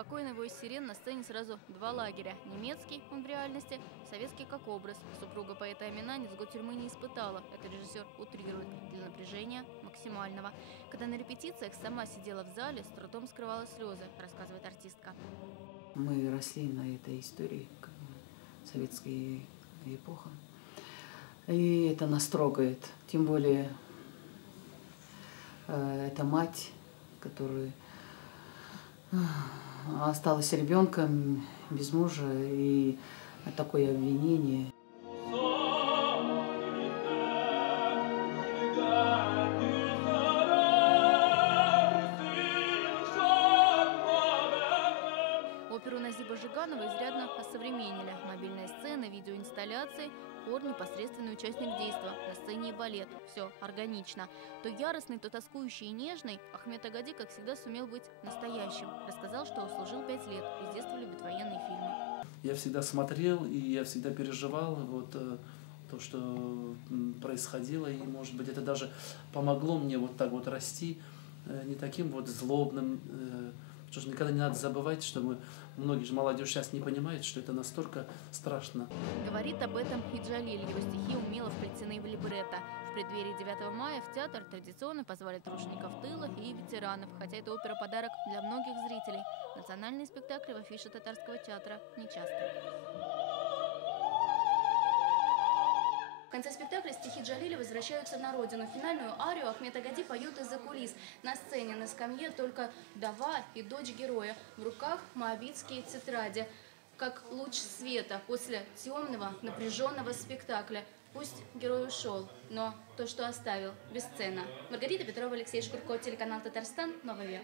беспокойный вой сирен на сцене сразу два лагеря. Немецкий, он в реальности, советский как образ. Супруга поэта Аминанец год тюрьмы не испытала. Это режиссер утрирует. Для напряжения максимального. Когда на репетициях сама сидела в зале, с трудом скрывала слезы, рассказывает артистка. Мы росли на этой истории, советская эпоха. И это нас трогает. Тем более, это мать, которая осталась ребенком без мужа, и такое обвинение. Оперу Назиба Жиганова изрядно осовременили. Мобильные сцены, видеоинсталляции, хор – непосредственный участник действа. На сцене и балет. Все органично. То яростный, то тоскующий и нежный, Ахмед Агади, как всегда, сумел быть настоящим. Рассказал, что служил 5 лет и с детства любит военные фильмы. Я всегда смотрел, и я всегда переживал то, что происходило. И, может быть, это даже помогло мне вот так вот расти, не таким вот злобным. Потому что никогда не надо забывать, что многие же молодежь сейчас не понимает, что это настолько страшно. Говорит об этом и Джалиль. Его стихи умело вплетены в либретто. В преддверии 9 мая в театр традиционно позвали тружеников тыла и ветеранов. Хотя это опера-подарок для многих зрителей. Национальные спектакли в афише татарского театра нечасто. В конце спектакля стихи Джалиля возвращаются на родину. Финальную арию Ахмед Агади поет из-за кулис. На сцене, на скамье только вдова и дочь героя. В руках моабитские тетради. Как луч света после темного, напряженного спектакля. Пусть герой ушел, но то, что оставил, бесценно. Маргарита Петрова, Алексей Шкурко, телеканал Татарстан, Новый век.